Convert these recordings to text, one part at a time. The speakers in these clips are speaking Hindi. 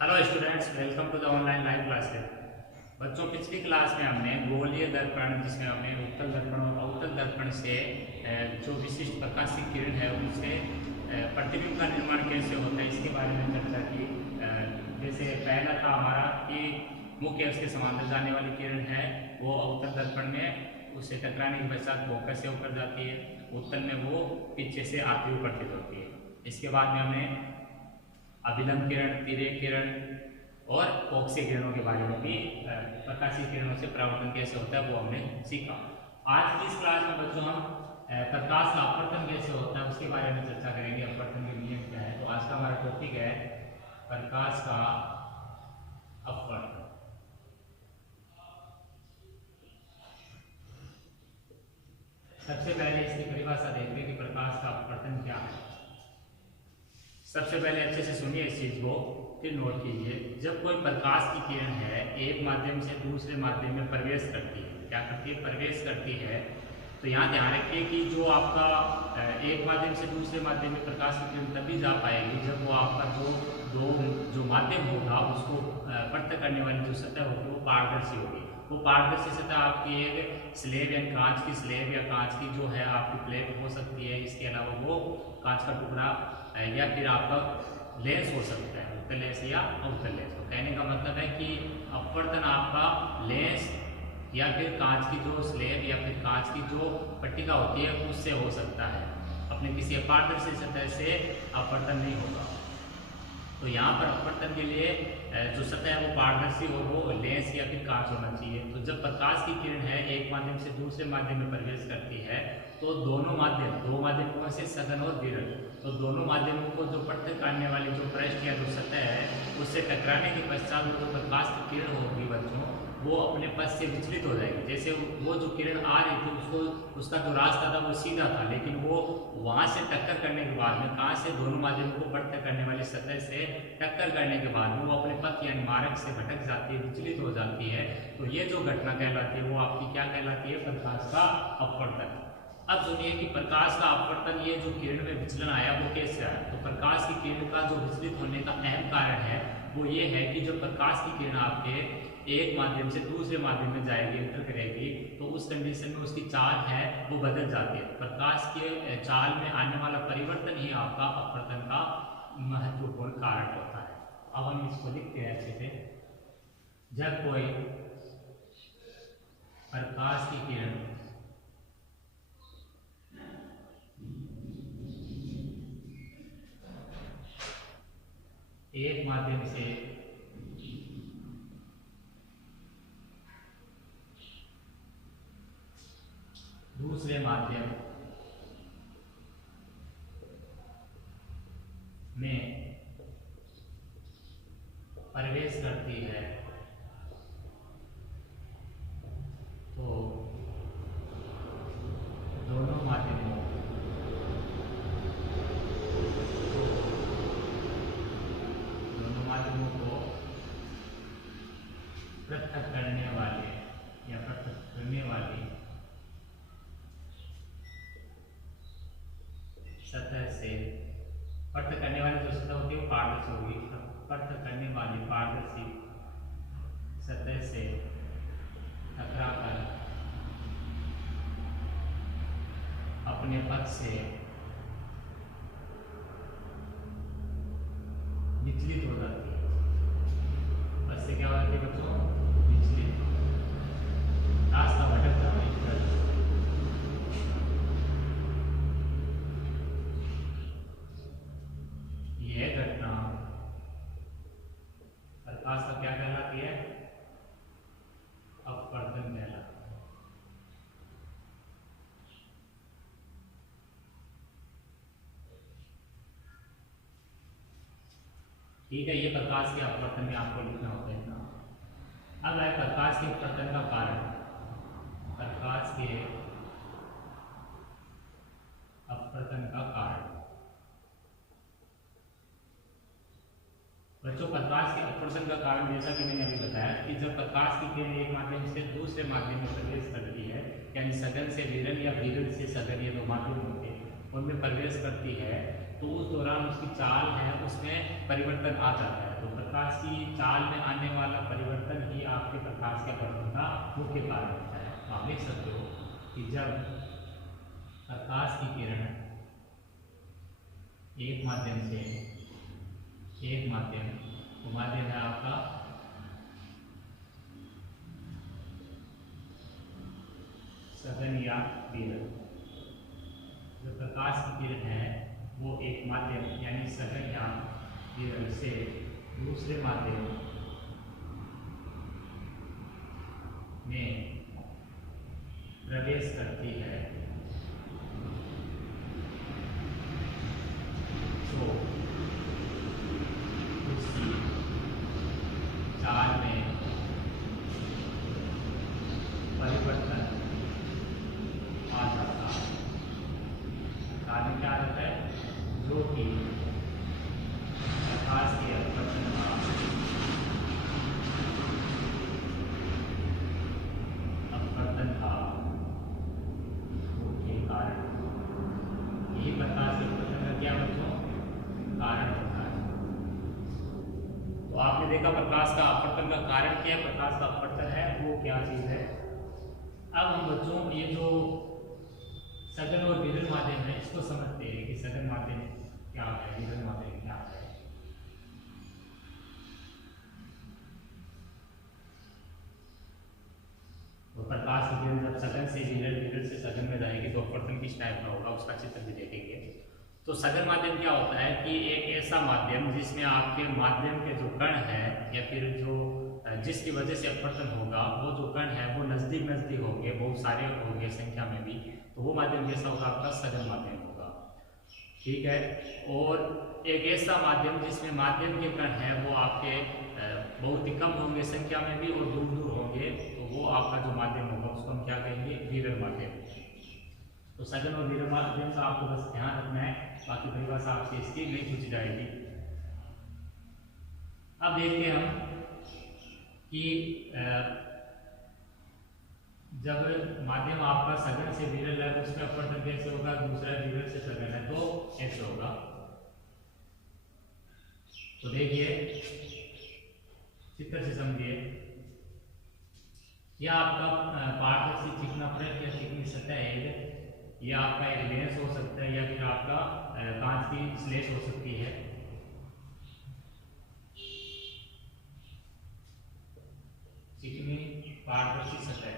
Hello students, welcome to the online live classes. बच्चों, पिछली क्लास में हमने गोलीय दर्पण, जिसमें हमने उत्तल दर्पण और अवतल दर्पण से जो विशिष्ट प्रकाशिक किरण है उनसे प्रतिबिंब का निर्माण कैसे होता है इसके बारे में चर्चा की। जैसे पहला था हमारा कि मुख्य अक्ष के समांतर जाने वाली किरण है वो अवतल दर्पण में उससे टकराने के पश्चात फोकस से होकर जाती है, उत्तल में वो पीछे से आती हुई प्रतीत होती है। इसके बाद में हमने अभिलंब किरण, तिर्यक किरण और फोकसीय किरणों के बारे में भी प्रकाशीय किरणों से परावर्तन कैसे होता है वो हमने सीखा। आज की इस क्लास में बच्चों हम प्रकाश का अपवर्तन कैसे होता है उसके बारे में चर्चा करेंगे। अपवर्तन के नियम क्या है। तो आज का हमारा टॉपिक है प्रकाश का अपवर्तन। सबसे पहले इसकी परिभाषा देखते हैं कि प्रकाश का अपवर्तन क्या है। सबसे पहले अच्छे से सुनिए इस चीज को, फिर नोट कीजिए। जब कोई प्रकाश की किरण है एक माध्यम से दूसरे माध्यम में प्रवेश करती है, क्या करती है? प्रवेश करती है। तो यहाँ ध्यान रखिए कि जो आपका एक माध्यम से दूसरे माध्यम में प्रकाश की किरण तभी जा पाएगी जब वो आपका जो माध्यम होगा उसको पृथक करने वाली जो सतह होगी वो पारदर्शी होगी। वो पारदर्शी सतह आपकी एक स्लेब या कांच की स्लेब या कांच की जो है आपकी प्लेट हो सकती है। इसके अलावा वो कांच का टुकड़ा या फिर आपका लेंस हो सकता है, उत्तल लेंस या अवतल लेंस। तो कहने का मतलब है कि अपवर्तन आपका लेंस या फिर कांच की जो स्लेब या फिर कांच की जो पट्टिका होती है उससे हो सकता है, अपने किसी अपारदर्शी सतह से अपवर्तन नहीं होगा। तो यहाँ पर अपवर्तन के लिए जो सतह है वो पारदर्शी हो, वो लेंस या फिर कांच होना चाहिए। तो जब प्रकाश की किरण है एक माध्यम से दूसरे माध्यम में प्रवेश करती है तो दो माध्यम कौन से? सघन और विरल। तो दोनों माध्यमों को जो पृथक करने वाली जो पृष्ठ या जो सतह है उससे टकराने के पश्चात वो जो प्रकाश की किरण होगी बच्चों वो अपने पथ से विचलित हो जाएगी। जैसे वो जो किरण आ रही थी उसका जो रास्ता था वो सीधा था, लेकिन वो वहां से टक्कर करने के बाद में कहाँ से? दोनों माध्यमों को पृथक करने वाली सतह से टक्कर करने के बाद में वो अपने पथ यानी मार्ग से भटक जाती है, विचलित हो जाती है। तो ये जो घटना कहलाती है वो आपकी क्या कहलाती है? प्रकाश का अपवर्तन। अब सुनिए कि प्रकाश का अपवर्तन, ये जो किरण में विचलन आया वो कैसे आया। तो प्रकाश की किरण का जो विचलित होने का अहम कारण है वो ये है कि जब प्रकाश की किरण आपके एक माध्यम से दूसरे माध्यम में जाएगी, एंटर करेगी, तो उस कंडीशन में उसकी चाल है वो बदल जाती है। प्रकाश के चाल में आने वाला परिवर्तन ही आपका अपवर्तन का महत्वपूर्ण कारण होता है। अब हम इसको लिखते हैं अच्छे से। जब कोई प्रकाश की किरण एक माध्यम से दूसरे माध्यम में प्रवेश करती है तो दोनों माध्यमों को पृथक करने वाले या पृथक करने वाली सतह से, पृथक करने वाली जो सतह होती है वो पारदर्शी होगी। पृथक करने वाली पारदर्शी सतह से टकराकर अपने पथ से विचलित हो जाती है। पथ से क्या हो जाती है बच्चों? विचलित, रास्ता भटक जाता है। यह घटना प्रकाश का क्या कहलाती है? अपवर्तन कहलाती है। ठीक है, ये प्रकाश के अपवर्तन में आपको लिखना होता है ना। अब है प्रकाश के अपवर्तन का कारण। प्रकाश के अपवर्तन का कारण बच्चों, प्रकाश के अपवर्तन का कारण जैसा कि मैंने अभी बताया कि जब प्रकाश की किरण एक माध्यम से दूसरे माध्यम में प्रवेश करती है, यानी सघन से विरल या विरल से सघन, ये दो माध्यम होते हैं, उनमें प्रवेश करती है, तो उस दौरान उसकी चाल है उसमें परिवर्तन आ जाता है। तो प्रकाश की चाल में आने वाला परिवर्तन ही आपके प्रकाश के अपवर्तन का मुख्य कारण होता है। तो आप देख सकते हो कि जब प्रकाश की किरण एक माध्यम से एक माध्यम, वो माध्यम है आपका सघन या विरल। जो प्रकाश की किरण है वो एक माध्यम यानी सघन या विरल से दूसरे माध्यम में प्रवेश करती है तो उसकी चाल में परिवर्तन आ जाता है। चाल में क्या आता है? जो कि प्रकाश के अपवर्तन का मुख्य कारण, यही प्रकाश के अपवर्तन का क्या बच्चों कारण होता है। तो आपने देखा प्रकाश का अपवर्तन का कारण क्या है, प्रकाश का अपवर्तन है वो क्या चीज है। अब हम बच्चों ये जो सघन और विरल माध्यम है इसको समझते हैं कि सघन माध्यम क्या है, विरल माध्यम क्या है। तो प्रकाश की किरण जब सघन से विरल, विरल से सघन में जाएगी तो अपवर्तन किस टाइप का होगा उसका चित्र भी देखेंगे। तो सघन माध्यम क्या होता है कि एक ऐसा माध्यम जिसमें आपके माध्यम के जो कण है या फिर जो जिसकी वजह से अपवर्तन होगा वो जो कण है वो नजदीक नजदीक होंगे, बहुत सारे होंगे संख्या में भी, तो वो माध्यम कैसा होगा आपका सघन माध्यम होगा। ठीक है। और एक ऐसा माध्यम जिसमें माध्यम के कण है वो आपके बहुत ही कम होंगे संख्या में भी और दूर दूर होंगे, तो वो आपका जो माध्यम होगा उसको हम क्या कहेंगे, विरल माध्यम। तो सघन और विरल माध्यम का आपको बस ध्यान रखना है, बाकी परिभाषा आपसे इसकी नहीं पूछी जाएगी। अब देखते हैं हम कि जब माध्यम आपका सघन से विरल है उसमें अपवर्तन कैसे होगा, दूसरा विरल से सघन है तो ऐसे होगा। तो देखिए चित्र से समझिए, यह आपका पारदर्शी चिकना परत या चिकनी सतह है, यह आपका एक लेंस हो सकता है या फिर आपका कांच की स्लेट हो सकती है। चिकनी पारदर्शी सतह,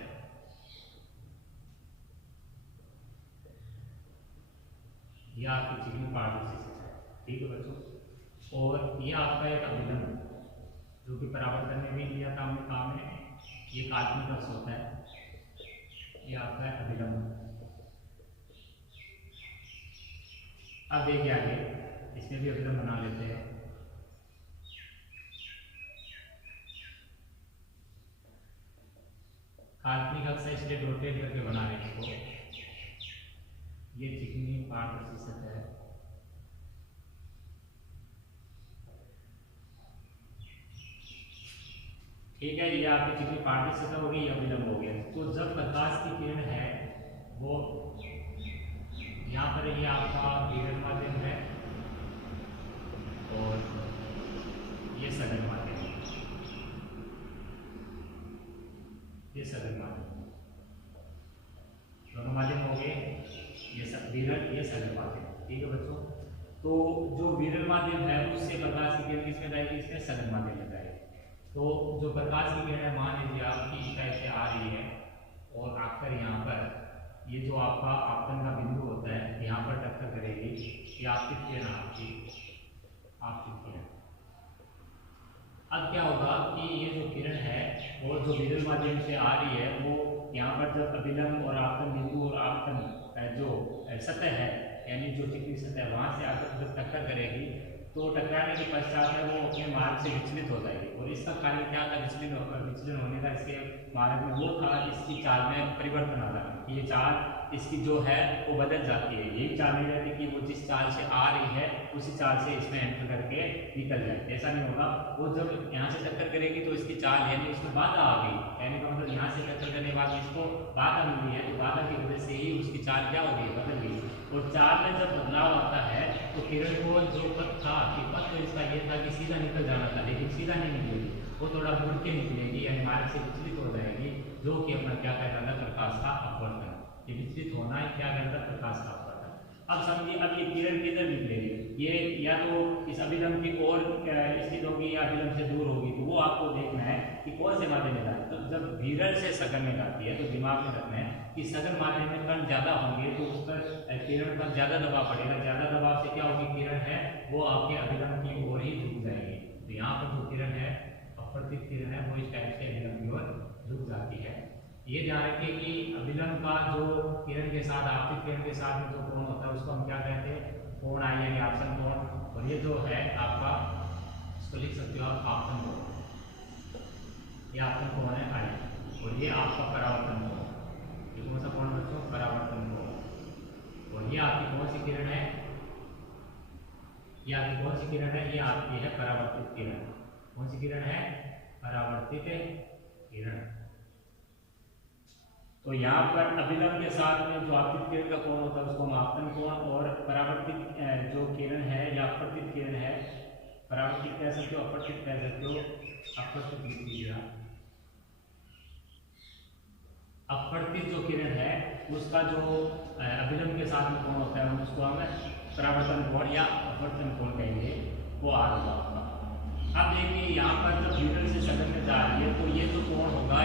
यह आपकी चिकनी पारदर्शी सतह, ठीक है बच्चों। और यह आपका एक अभिलंब जो कि परावर्तन में भी लिया था हमने काम में, ये काल्पनिक अक्ष होता है, ये आपका है अभिलंब। अब देखिए आगे इसमें भी अभिलंब बना लेते हैं। काल्पनिक अक्ष इसलिए रोटेट करके बना रहे हैं इसको, ये चिकनी पारदर्शी सतह है। ठीक है, ये आपकी चिकनी पारदर्शी सतह हो गई, अभिलंब हो गया। तो जब प्रकाश की किरण है वो यहाँ पर ये आपका विरल माध्यम है और ये सघन माध्यम है, ये सघन माध्यम, दोनों माध्यम हो गए, ये विरल ये सघन माध्यम। ठीक है बच्चों। तो जो विरल माध्यम है उससे प्रकाश की किरण किसमें जाएगी, इसमें सघन माध्यम में जाएगी। तो जो प्रकाश की किरण है मान लीजिए आपकी इस टाइप से आ रही है और आकर यहाँ पर ये जो आपका आपतन का बिंदु होता है यहाँ पर टक्कर करेगी, ये आपकी किरण आपकी किरण। अब क्या होगा कि ये जो किरण है और जो विरल माध्यम से आ रही है वो यहाँ पर जब अभिलंब और आपतन बिंदु और आपतन जो सतह है यानी जो चिकनी सतह है वहाँ से आकर जब टक्कर करेगी तो टकराने के पश्चात है वो अपने मार्ग से विचलित हो जाएगी। और इसका कारण क्या था, विचलन होने का इसके मार्ग में वो था इसकी चाल में परिवर्तन आता है। ये चाल इसकी जो है वो बदल जाती है, यही चाल नहीं रहती कि वो जिस चाल से आ रही है उसी चाल से इसमें एंटर करके निकल जाए, ऐसा नहीं होगा। वो जब यहाँ से टक्कर करेगी तो इसकी चाल यानी इसमें बाधा आ गई, यानी का मतलब यहाँ से टक्कर करने के बाद इसको बाधा मिली है, तो बाधा की वजह से ही उसकी चाल क्या हो गई, बदल गई। और चाल में जब बदलाव आता है तो किरण को जो पथ था कि पथ तो इसका ये था कि सीधा निकल जाना था, लेकिन सीधा नहीं निकलेगी, वो थोड़ा मुड़ के निकलेगी, यानी मार्ग से विचलित हो जाएगी, जो कि अपना क्या कहता था, प्रकाश का अपवर्तन। ये विचलित होना है क्या कहता है, प्रकाश का अपवर्तन। अब समझिए, अब ये किरण किधर निकलेगी, ये या तो इस अभिलंब की ओर स्थित होगी या अभिलंब से दूर होगी, तो वो आपको देखना है कि कौन से माध्यम में जाती है। तो जब विरल से सघन में जाती है तो दिमाग में रखना है कि सघन माध्यम में कण ज्यादा होंगे तो उस पर किरण पर ज्यादा दबाव पड़ेगा, ज्यादा दबाव से क्या होगी, किरण है वो आपके अभिलंब की ओर ही झुक जाएगी। तो यहाँ पर जो किरण है, अपवर्तित किरण है, वो इस टाइप से अभिलंब की ओर झुक जाती है। ये ध्यान रखिए कि अभिलंब का जो किरण के साथ आपतित किरण के साथ में जो कोण होता है उसको हम क्या कहते हैं, कोण आई, यानी आपतन कोण। और ये जो है आपका, इसको लिख सकते हो आप आपतन कोण, ये आपतन कोण है आई, और ये आपका परावर्तन कोण। ये कौन सा कोण बच्चों, परावर्तन कोण। और ये आपकी कौन सी किरण है, ये आपकी कौन सी किरण है, ये आपकी है परावर्तित किरण। कौन सी किरण है, परावर्तित किरण। तो यहाँ पर अभिलंब के साथ में जो आपतित किरण का कोण होता है उसको हम आपतन कोण, और परावर्तित जो किरण है या अपवर्तित किरण है, परावर्तित कह सकते हो, अपवर्तित कह सकते हो, अपवर्तित लिख लीजिए। अपवर्तित जो किरण है उसका जो अभिलंब के साथ में कोण होता है उसको हम परावर्तन कोण या अपवर्तन कोण कहेंगे, वो आ होगा आपका। अब देखिए यहाँ पर जब विरल से सघन में जा रही है तो ये जो कोण होगा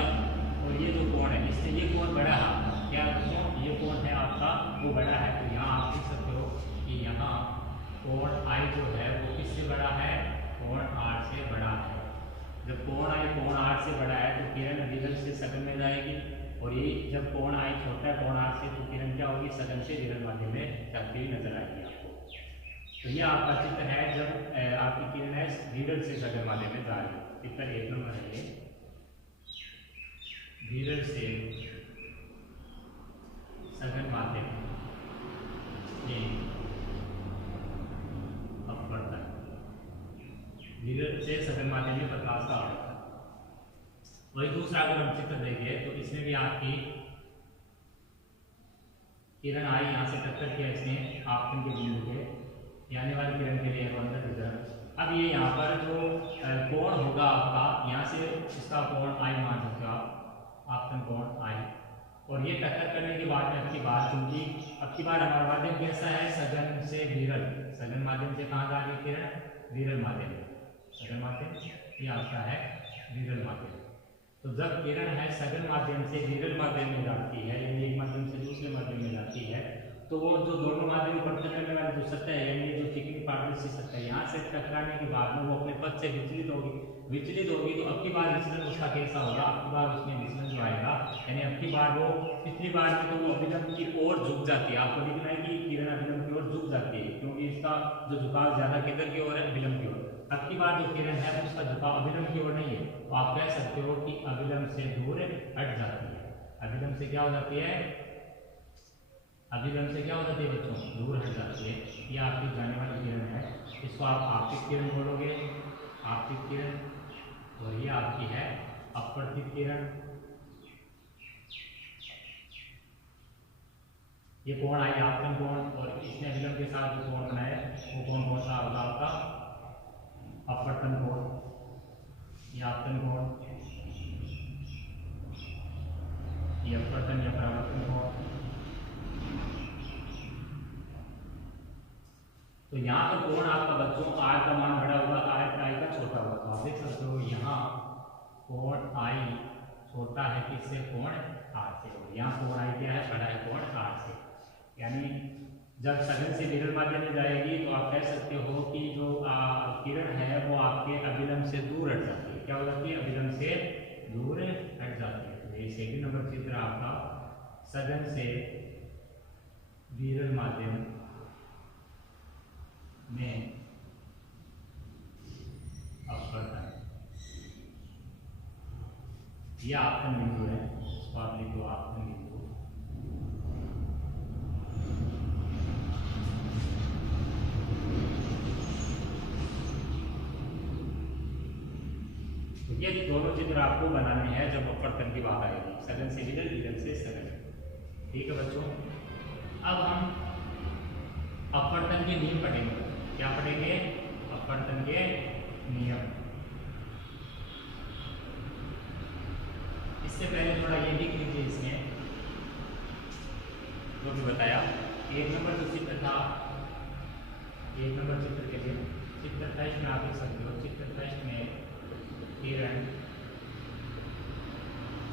और ये जो कोण है, इससे ये कोण बड़ा है आपका, क्या बच्चों, ये कोण है आपका वो बड़ा है। तो यहाँ आप देख सकते हो कि यहाँ कोण आई जो है वो किससे बड़ा है, कोण आर से बड़ा है। जब कोण आई कोण आर से बड़ा है तो किरण विरल से सघन में जाएगी, और ये जब कोण आई छोटा है कोण आर से तो किरण क्या होगी, सघन से विरल माध्यम में चलती हुई नजर आएगी आपको। तो ये आपका चित्र है जब आपकी किरण है विरल से सघन माध्यम में जा रही है। चित्र 1 नंबर है ये, विरल से सघन माध्यम में अपवर्तन, विरल से सघन माध्यम में प्रकाश का अपवर्तन। वही दूसरा अगर हम चित्र देखें तो इसमें भी आपकी किरण आई, यहाँ से टक्कर किया इसने आपतन के बिंदु पे, आने वाली किरण के लिए अंदर की तरफ। अब ये यहाँ पर जो कोण होगा आपका, यहाँ से इसका कोण आई मान सकते हो आप, आपतन कोण आई, और ये टक्कर करने के बाद में आपकी बात, क्योंकि अब की बार हमारा माध्यम कैसा है, सघन से विरल, सघन माध्यम से कहाँ जा रही है किरण, विरल माध्यम, सघन माध्यम ये आपका है विरल माध्यम। तो जब किरण है सघन माध्यम से विरल माध्यम में जाती है, यानी एक माध्यम से दूसरे माध्यम में जाती है, तो वो जो दोनों माध्यम परिवर्तन करने वाली जो सतह है, यानी जो चिकनी पारदर्शी सतह है, यहाँ से टकराने के बाद में वो अपने पथ से विचलित होगी, विचलित होगी तो अब की बार विचलन उसका कैसा होगा, अब की बार उसमें विचलन जो आएगा, यानी अब की बार वो पिछली बार में तो वो अभिलंब की ओर झुक जाती है। आपको लिखना है कि किरण अभिलंब की ओर झुक जाती है, क्योंकि इसका जो झुकाव ज्यादा किधर की ओर है, अभिलंब की ओर। अब की बार जो किरण है उसका झुकाव अभिलंब की ओर नहीं है, तो आप कह सकते हो कि अभिलंब से दूर हट जाती है। अभिलंब से क्या हो जाती है, अभिलंब से क्या हो जाती है बच्चों, दूर हट जाती है। ये आपकी जाने वाली किरण है, इसको आप आपतित किरण बोलोगे, आपतित किरण, और ये आपकी है अपवर्तित किरण। ये कोण आई आपतन कोण, और इसने अभिलंब के साथ जो कोण बनाया वो कोण कौन सा होगा आपका, अपवर्तन कोण, ये आपतन कोण, ये अपवर्तन या परावर्तन कोण। तो यहाँ पर कोण आपका बच्चों आर का मान बड़ा होगा, आर आई का छोटा होगा। तो आप देख सकते हो यहाँ कोण आई छोटा है किससे, कोण आर से, और यहाँ कोण आई क्या है, बड़ा है कोण आर से। यानी जब सघन से विरल माध्यम में जाएगी तो आप कह सकते हो कि जो किरण है वो आपके अभिलंब से दूर हट जाती है। क्या हो जाती है, अभिलंब से दूर हट जाती है। तो ये 2 नंबर चित्र आपका सघन से विरल माध्यम में अपवर्तन, यह आपतन बिंदु है, इसको आप लिखो आपतन बिंदु। तो ये दोनों चित्र आपको बनाने हैं जब अपवर्तन की बात आएगी, सघन से विरल, विरल से सघन। ठीक है बच्चों, अब हम अपवर्तन के नियम पढ़ेंगे। क्या पढ़ेंगे? अपवर्तन के नियम। इससे पहले थोड़ा ये लिख लीजिए इसमें जो भी बताया। एक नंबर जो चित्र था, एक नंबर चित्र के लिए चित्र 28 में आप लिख सकते हो। चित्र 28 में किरण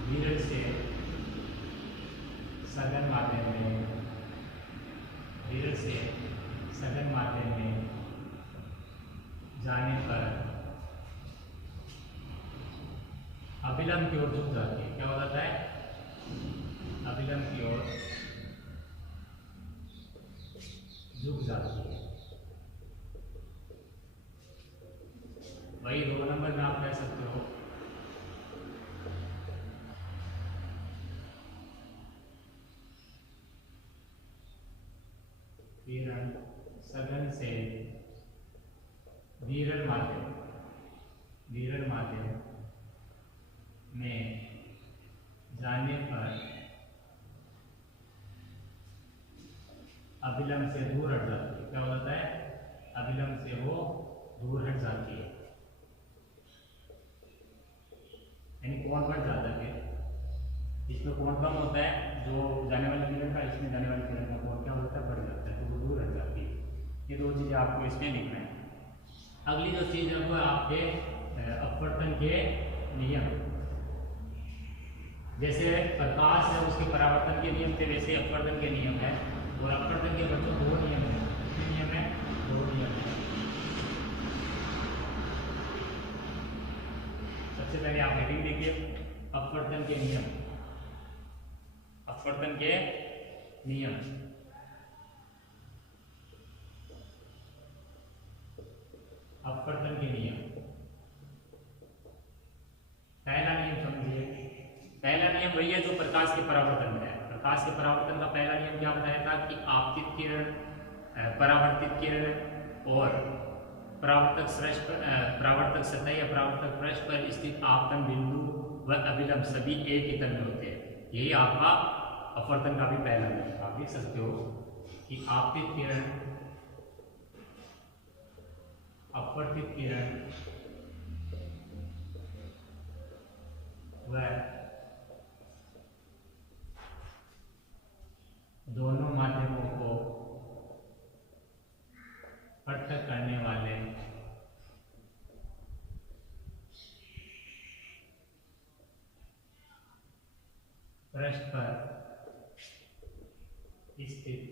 विरल से सघन माध्यम में, विरल से सघन माध्यम में जाने पर अभिलंब की ओर झुक जाती है। क्या हो जाता है? अभिलंब की ओर झुक जाती है। वही 2 नंबर में आप कह सकते हो किरण सघन से विरल माध्यम, विरल माध्यम में जाने पर अभिलंब से दूर हट जाती है। क्या हो जाता है? अभिलंब से वो दूर हट जाती है, यानी कोण बढ़ जाता है। फिर इसमें कोण कम होता है, जो जाने वाली किरण का, इसमें जाने वाली किरण का कोण क्या होता है? बढ़ जाता है, तो वो दूर हट जाती है। ये 2 चीजें आपको इसमें लिखना है। अगली जो चीज है वो आपके अपवर्तन के नियम। जैसे प्रकाश है उसके परावर्तन के नियम थे, वैसे अपवर्तन के नियम है। और अपवर्तन के बच्चों 2 नियम है। कितने नियम है? 2 नियम है। सबसे पहले आप हेडिंग देखिए, अपवर्तन के नियम। अपवर्तन के नियम, अपवर्तन के नियम। पहला नियम समझिए। पहला नियम वही है जो प्रकाश के परावर्तन में है। प्रकाश के परावर्तन का पहला नियम क्या बताया था? कि आपतित किरण, परावर्तित किरण और परावर्तक सतह या परावर्तक पृष्ठ पर स्थित आपतन बिंदु व अभिलंब सभी एक ही तल में होते हैं। यही आपका अपवर्तन का भी पहला नियम। आप देख सकते हो कि आपतित किरण, अपवर्तित किरण व दोनों माध्यमों को पृथक करने वाले पृष्ठ पर स्थित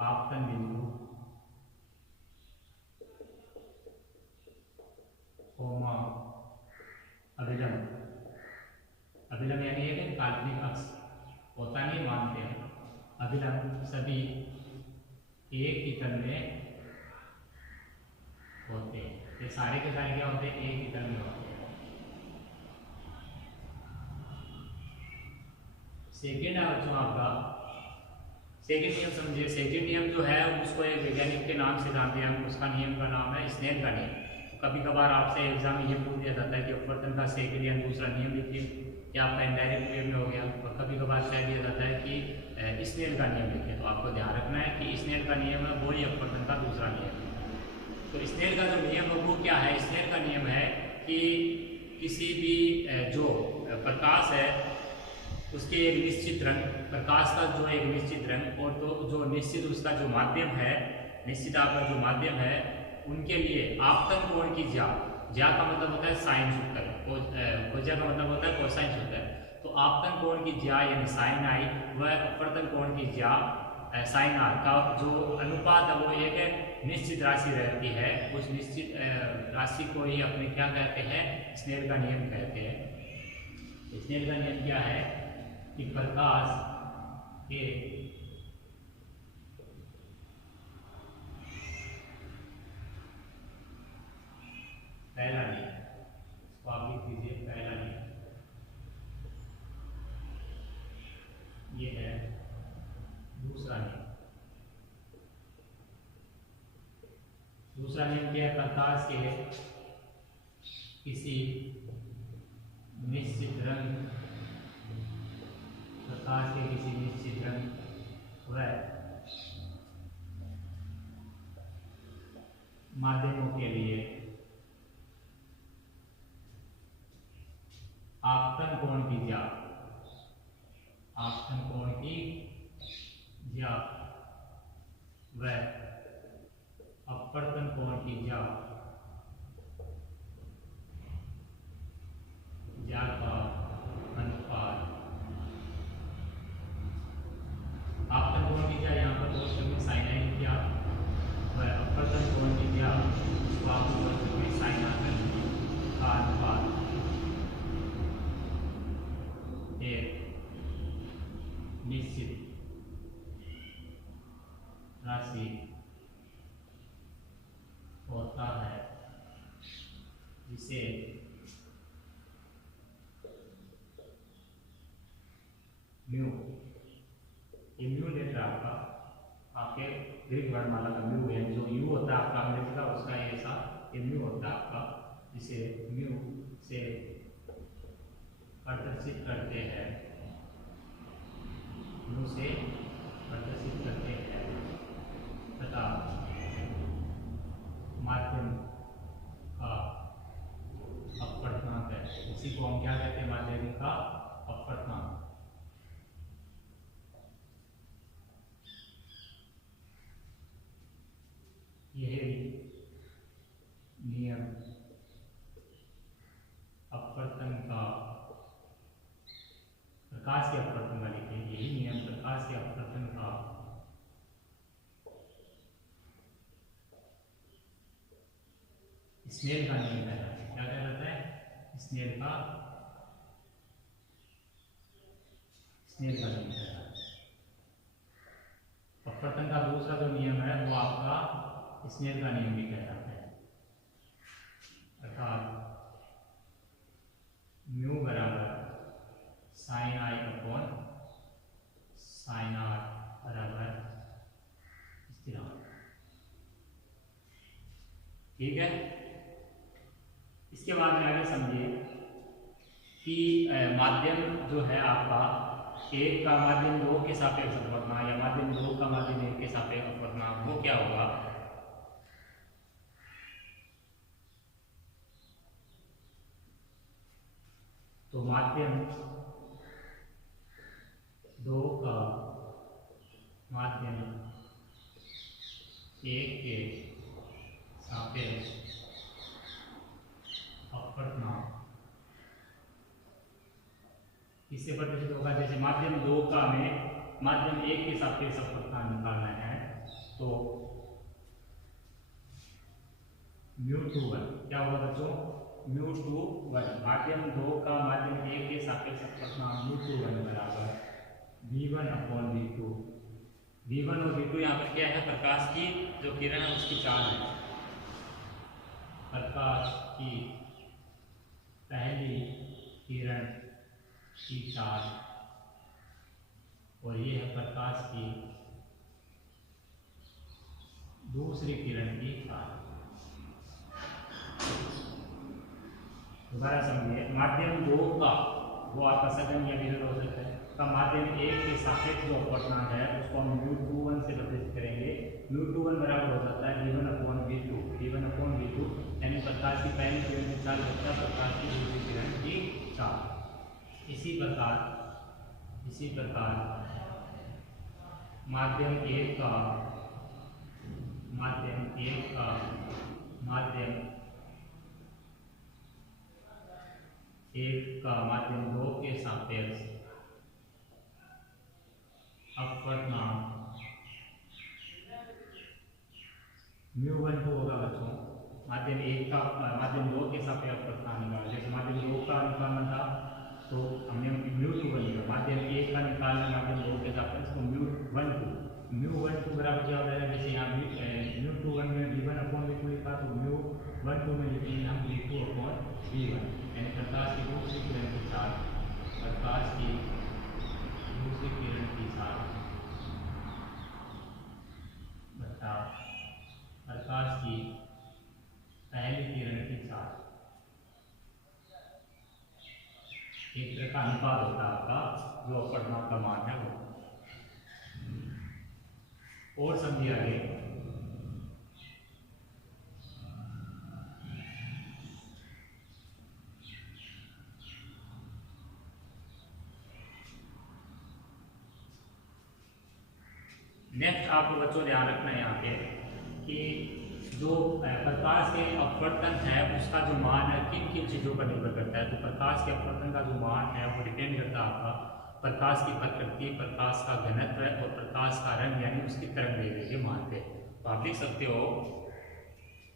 आपतन बिंदु कोमा अभिलंब, अभिलंब यानी एक काल्पनिक अक्ष होता नहीं मानते हैं। अभिलंब सभी एक ही तल में होते हैं। ये सारे के सारे क्या होते हैं? एक ही तल में होते हैं। सेकेंड है बच्चों आपका, सेकेंड नियम समझिए। सेकेंड नियम जो है उसको एक वैज्ञानिक के नाम से जानते हैं हम। उसका नियम का नाम है स्नेल का नियम। कभी कभार आपसे एग्जाम में ये पूछ दिया जाता है कि अपवर्तन का सेकेंड या दूसरा नियम लिखिए, या आपका इनडायरेक्ट वे में हो गया। और कभी कभार कह दिया जाता है कि स्नेल का नियम लिखिए। तो आपको ध्यान रखना है कि स्नेल का नियम है वही अपवर्तन का दूसरा नियम है। तो स्नेल का जो नियम है वो क्या है? स्नेल का नियम है कि किसी भी जो प्रकाश है उसके एक निश्चित रंग, प्रकाश का जो एक निश्चित रंग और तो जो निश्चित उसका जो माध्यम है, निश्चित आपका जो माध्यम है, उनके लिए आपतन कोण की ज्या, ज्या का मतलब होता है साइन सूत्र, कोज्या का मतलब होता है कोसाइन सूत्र। तो आपतन कोण की ज्या यानी साइन आई व अपवर्तन कोण की ज्या साइन आर का जो अनुपात है वो एक निश्चित राशि रहती है। उस निश्चित राशि को ही अपने क्या कहते हैं? स्नेल का नियम कहते हैं। स्नेल का नियम क्या है? कि प्रकाश के पहला नियम, इसको आप लिख दीजिए। पहला नियम ये है। दूसरा नियम, दूसरा नियम क्या है? प्रकाश के किसी निश्चित रंग, प्रकाश के किसी निश्चित रंग व माध्यमों के लिए आपतन कोण की ज्यात, आपतन कोण की ज्यात व अपवर्तन कोण की ज्यात का अनुपात। आपतन कोण की ज्यात यहाँ पर बोल सकते साइन आई की ज्यात व अपवर्तन कोण की ज्यात उसको आप बोल सकते साइन आर का अनुपात एक निश्चित राशि होता है जिसे म्यू, ये म्यू लेटर आपका आपके ग्रीक वर्णमाला का म्यू है, जो यू होता है आपका अंग्रेजी का उसका ऐसा ये म्यू होता है आपका, जिसे म्यू से प्रदर्शित करते हैं, म्यू से प्रदर्शित करते हैं तथा माध्यम का अपवर्तनांक है। इसी को हम क्या कहते हैं? माध्यम का अपवर्तनांक। यह नियम अपवर्तन का प्रकाश के अपवर्तन का लिखे, यही नियम प्रकाश के अपवर्तन का स्नेल का नियम कहलाता है। क्या कहलाता है? स्नेल का नियम कहलाता है। अपवर्तन का दूसरा जो नियम है वो आपका स्नेल का नियम भी कहलाता है, अर्थात म्यू बराबर sine i upon sine r बराबर स्थिरांक। ठीक है, इसके बाद में आगे समझिए कि माध्यम जो है आपका एक का माध्यम दो के सापेक्ष अपवर्तनांक या माध्यम दो का माध्यम एक के सापेक्ष अपवर्तनांक वो क्या होगा? तो माध्यम दो का माध्यम एक के सापेक्ष अपवर्तनांक इससे प्रदर्शित होगा। जैसे माध्यम दो का में माध्यम एक के सापेक्ष अपवर्तनांक निकालना है तो μ2 क्या होगा बच्चों? μ2 माध्यम दो का माध्यम एक के सापेक्ष अपवर्तनांक μ2 बराबर v1 अपॉन v2। v1 और v2 यहाँ पर क्या है? प्रकाश की जो किरण है उसकी चाल है। प्रकाश की पहली किरण की चाल और ये है प्रकाश की दूसरी किरण की चाल। दोबारा समझिए, माध्यम दो का वो आपका सघन या विरोध हो सकता है का माध्यम एक के सापेक्ष जो अपवर्तनांक है उसको हम μ21 से प्रदर्शित करेंगे। μ21 बराबर हो जाता है v1 upon v2, v1 upon v2 यानी प्रकाश की पहली किरण की चाल बचता प्रकाश की दूसरी किरण की चाल। इसी प्रकार माध्यम एक का माध्यम दो के सापेक्ष अपवर्तनांक μ12 होगा बच्चों। माध्यम एक का माध्यम दो के सापेक्ष अपवर्तनांक निकालना, जैसे माध्यम दो का निकालना था तो हमने μ21 निकाला, माध्यम एक का निकालना माध्यम दो के सापेक्ष तो μ12 बराबर क्या हो जाएगा? जैसे यहाँ μ21 में v1 अपॉन v2 लिखा तो μ12 में लिखेंगे हम v2 अपॉन v1 यानी प्रकाश की दूसरी किरण की चाल, प्रकाश की दूसरी किरण की चाल बटा प्रकाश की पहली किरण की चाल। एक तरह का अनुपात होता है आपका जो अपवर्तनांक का मान है वो। और समझिए आगे नेक्स्ट आपको बच्चों ध्यान रखना है यहाँ पे कि जो प्रकाश के अपवर्तन है उसका जो मान है किन किन चीज़ों पर निर्भर करता है। तो प्रकाश के अपवर्तन का जो मान है वो डिपेंड करता है आपका प्रकाश की प्रकृति, प्रकाश का घनत्व और प्रकाश का रंग यानी उसकी तरंगदैर्घ्य के मान पे। तो आप लिख सकते हो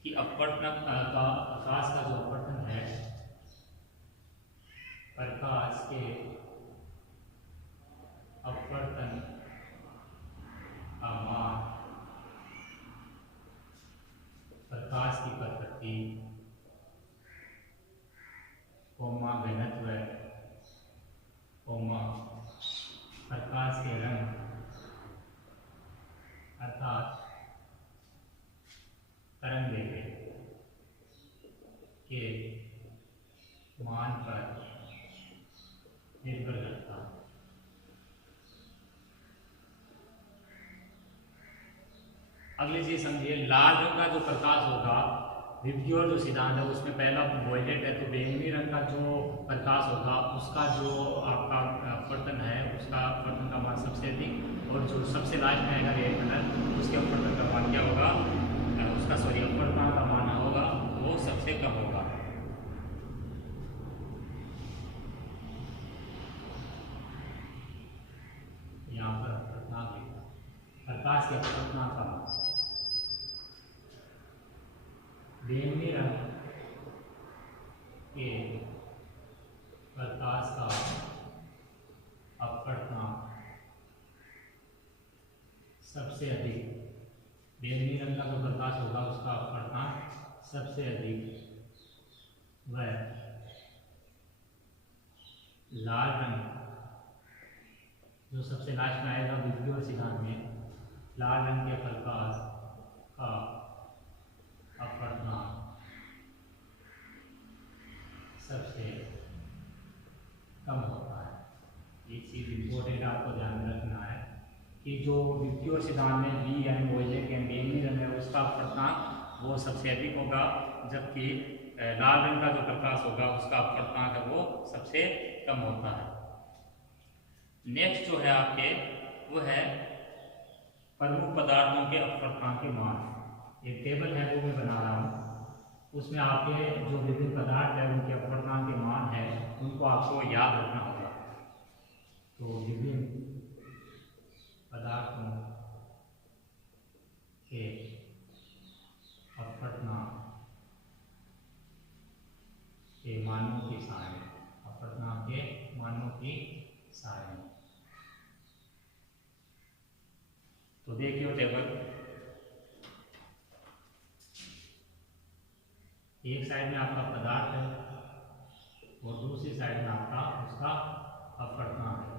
कि अपवर्तन का प्रकाश का जो अपवर्तन है, प्रकाश के अपवर्तन का मान प्रकाश की प्रकृति, घनत्व, प्रकाश के रंग अर्थात तरंगदैर्घ्य के मान पर निर्भर करता है। अगली चीज समझिए, लाल रंग का जो प्रकाश होगा, विबग्योर जो सिद्धांत है उसमें पहला वॉयलेट है, तो बैंगनी रंग का जो प्रकाश होगा उसका जो आपका अपवर्तन है उसका अपवर्तन का मान सबसे अधिक, और जो सबसे लास्ट में आएगा रेड कलर उसके अपवर्तन का मान क्या होगा, उसका अपवर्तन का मान होगा वो सबसे कम होगा। यहाँ पर प्रकाश के अपवर्तन का बैंगनी रंग के प्रकाश का अपवर्तन सबसे अधिक, बैंगनी रंग का जो प्रकाश होगा उसका अपवर्तन सबसे अधिक वह लाल रंग जो सबसे लास्ट में आएगा विबग्योर सिद्धांत में, लाल रंग के प्रकाश का अपवर्तन सबसे कम होता है। एक चीज इम्पोर्टेंट आपको ध्यान में रखना है कि जो विबग्योर सिद्धांत में बी यानी वॉयलेट यानी बैंगनी रंग है उसका अपवर्तन वो सबसे अधिक होगा, जबकि लाल रंग का जो प्रकाश होगा उसका अपवर्तन है वो सबसे कम होता है। नेक्स्ट जो है आपके वो है प्रमुख पदार्थों के अपवर्तन के मान। एक टेबल है वो मैं बना रहा हूँ, उसमें आपके जो विभिन्न पदार्थ है उनके अपवर्तन के मान है उनको आपको याद रखना होगा। तो विभिन्न पदार्थों के अपवर्तन के मानों की सारणी, अपवर्तन के मानों की सारणी। तो देखिए टेबल, एक साइड में आपका पदार्थ है और दूसरी साइड में आपका उसका अपवर्तन है।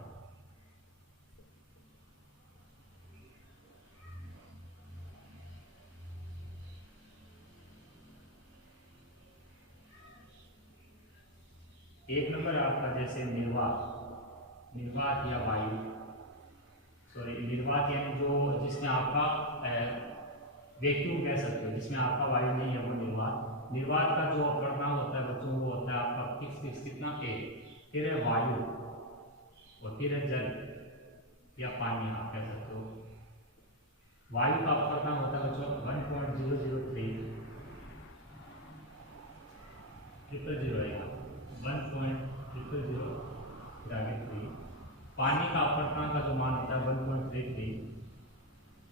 एक नंबर आपका जैसे निर्वात या वायु, निर्वात यानी जो जिसमें आपका वैक्यूम कह सकते हो, जिसमें आपका वायु नहीं है वो निर्वात। निर्वात का जो अपवर्तन होता है बच्चों वो होता है आपका फिक्स कितना ए, फिर है वायु और फिर है जल या पानी आप कह सकते हो। वायु का अपवर्तन होता है बच्चों 1.003 1.003। पानी का अपवर्तन का जो मान होता है 1.33।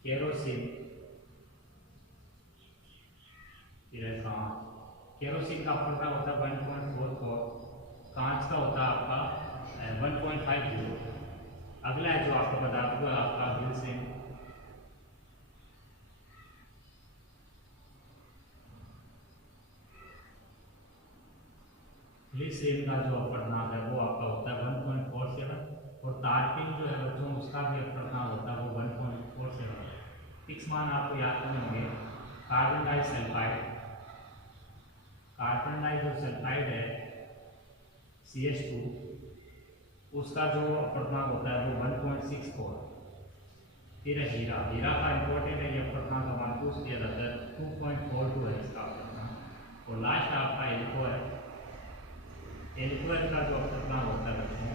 केरोसिन, केरोसिन का अपवर्तन होता है 1.44। कांच का होता है आपका 1.50। अगला है जो आपको बता दूँ आपका ग्लिसरीन, ग्लिसरीन का जो अपवर्तन है वो आपका होता है 1.47। और तारपीन जो है बच्चों उसका भी अपवर्तन होता है वो 1.47। फिक्स मान आपको याद करने होंगे। कार्बन डाइसल्फाइड, कार्बन डाइसल्फाइड है CH2, उसका जो अपवर्तन होता है वो 1.64। फिर है हीरा, हीरा का इंपॉर्टेंट है ये अपवर्तन का मान पूछ दिया जाता है 2.42 है इसका अपवर्तन। और लास्ट आपका एल्को है, एल्कोहल का जो अपवर्तन होता है बच्चों,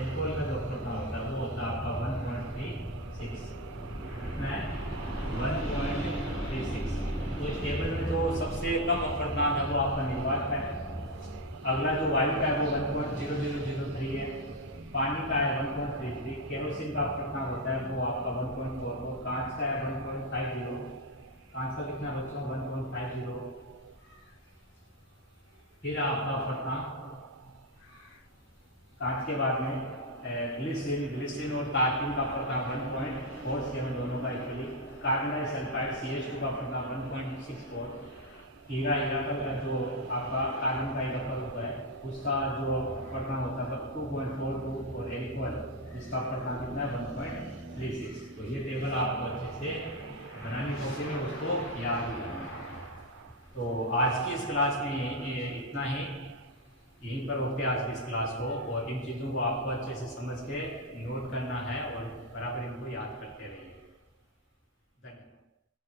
एल्कोहल का जो अपवर्तन होता है वो होता है कितना है 1.36। तो इस टेबल में जो सबसे कम अपर्णांक है वो आपका निर्वात का है। अगला जो वायु का है वो 1.0003 है, पानी का है 1.33, केरोसिन का अपर्णांक होता है वो आपका 1.44, कांच का है 1.50, कांच का कितना बच्चों 1.50। फिर आपका अपर्णांक कांच के बाद में ग्लिसरीन और तारपीन का अपर्णांक 1.47 दोनों का एक्चुअली, कार्बन डाइसल्फाइड CH2 का अपर्णांक 1.64, हीरा का जो आपका कार्बन का इलेक्ट्रॉन होता है उसका जो अपर्णांक होता है 2.42 और एल्कोहल जिसका अपर्णांक कितना है 1.36। तो ये टेबल आपको अच्छे से बनानी कॉपी में उसको याद रखना। तो आज की इस क्लास में इतना ही, यहीं पर रोकते आज की इस क्लास को, और इन चीज़ों को आपको अच्छे से समझ के नोट करना है और बराबर इनको याद करते रहिए।